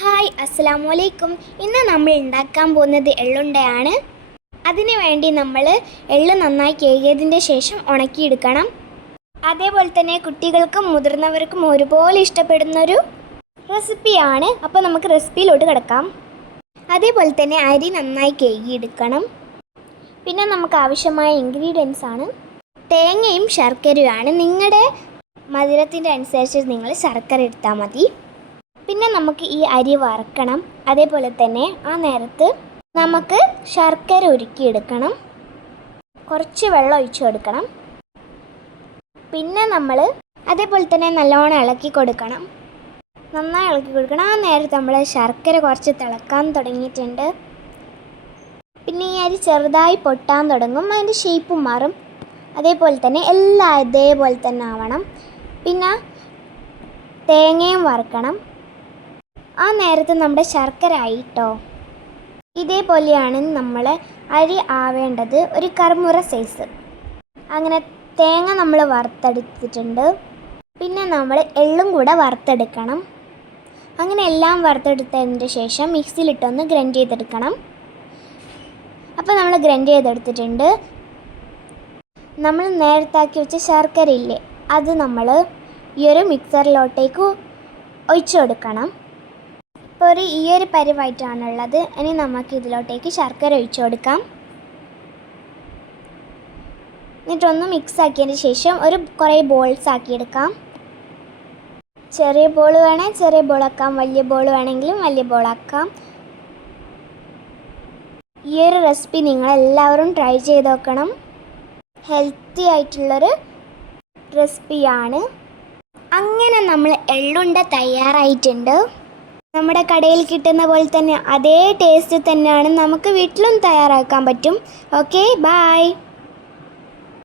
Hi അസ്സാം വലൈക്കും ഇന്ന് നമ്മൾ ഉണ്ടാക്കാൻ പോകുന്നത് എള്ളുണ്ടയാണ്. അതിനു വേണ്ടി നമ്മൾ എള്ള് നന്നായി കേകിയതിന്റെ ശേഷം ഉണക്കിയെടുക്കണം. അതേപോലെ തന്നെ കുട്ടികൾക്കും മുതിർന്നവർക്കും ഒരുപോലെ ഇഷ്ടപ്പെടുന്നൊരു റെസിപ്പിയാണ്. അപ്പോൾ നമുക്ക് റെസിപ്പിയിലോട്ട് കിടക്കാം. അതേപോലെ തന്നെ അരി നന്നായി കേകിയെടുക്കണം. പിന്നെ നമുക്ക് ആവശ്യമായ ഇൻഗ്രീഡിയൻസ് ആണ്. തേങ്ങയും ശർക്കരയുമാണ്. നിങ്ങളുടെ മധുരത്തിന്റെ അനുസരിച്ച് നിങ്ങൾ ശർക്കര എടുത്താൽ മതി. പിന്നെ നമുക്ക് ഈ അരി വറക്കണം. അതേപോലെ തന്നെ ആ നേരത്ത് നമുക്ക് ശർക്കര ഉരുക്കിയെടുക്കണം. കുറച്ച് വെള്ളം ഒഴിച്ചു കൊടുക്കണം. പിന്നെ നമ്മൾ അതേപോലെ തന്നെ നല്ലോണം ഇളക്കി കൊടുക്കണം. നന്നായി ഇളക്കി കൊടുക്കണം. ആ നേരത്ത് നമ്മൾ ശർക്കര കുറച്ച് തിളക്കാൻ തുടങ്ങിയിട്ടുണ്ട്. പിന്നെ ഈ അരി ചെറുതായി പൊട്ടാൻ തുടങ്ങും. അതിന്റെ ഷേപ്പ് മാറും. അതേപോലെ തന്നെ എല്ലാം ഇതേപോലെ തന്നെ ആവണം. പിന്നെ തേങ്ങയും വറുക്കണം. ആ നേരത്ത് നമ്മുടെ ശർക്കര ആയിട്ടോ? ഇതേപോലെയാണ് നമ്മൾ അരി ആവേണ്ടത് ഒരു കർമുറ സൈസ് അങ്ങനെ തേങ്ങ നമ്മൾ വറുത്തെടുത്തിട്ടുണ്ട്. പിന്നെ നമ്മൾ എള്ളും കൂടെ വറുത്തെടുക്കണം. അങ്ങനെ എല്ലാം വറുത്തെടുത്തതിന് ശേഷം മിക്സിയിലിട്ടൊന്ന് ഗ്രൈൻഡ് ചെയ്തെടുക്കണം. അപ്പോൾ നമ്മൾ ഗ്രൈൻഡ് ചെയ്തെടുത്തിട്ടുണ്ട്. നമ്മൾ നേരത്താക്കി വെച്ച ശർക്കര ഇല്ലേ അത് നമ്മൾ ഈ ഒരു മിക്സറിലോട്ടേക്ക് ഒഴിച്ചു കൊടുക്കണം. ഇപ്പോൾ ഒരു ഈ ഒരു പരിവായിട്ടാണുള്ളത്. ഇനി നമുക്ക് ഇതിലോട്ടേക്ക് ശർക്കര ഒഴിച്ചു കൊടുക്കാം. എന്നിട്ടൊന്ന് മിക്സ് ആക്കിയതിന് ശേഷം ഒരു കുറേ ബോൾസ് ആക്കിയെടുക്കാം ചെറിയ ബോൾ വേണേൽ ചെറിയ ബോൾ ആക്കാം. വലിയ ബോൾ വേണമെങ്കിലും വലിയ ബോൾ ആക്കാം. ഈ ഒരു റെസിപ്പി നിങ്ങളെല്ലാവരും ട്രൈ ചെയ്ത് നോക്കണം. ഹെൽത്തി ആയിട്ടുള്ളൊരു റെസിപ്പിയാണ് അങ്ങനെ നമ്മൾ എള്ളുണ്ട തയ്യാറായിട്ടുണ്ട്. നമ്മുടെ കടയിൽ കിട്ടുന്ന പോലെ തന്നെ അതേ ടേസ്റ്റ് തന്നെയാണ് നമുക്ക് വീട്ടിലും തയ്യാറാക്കാൻ പറ്റും. Okay bye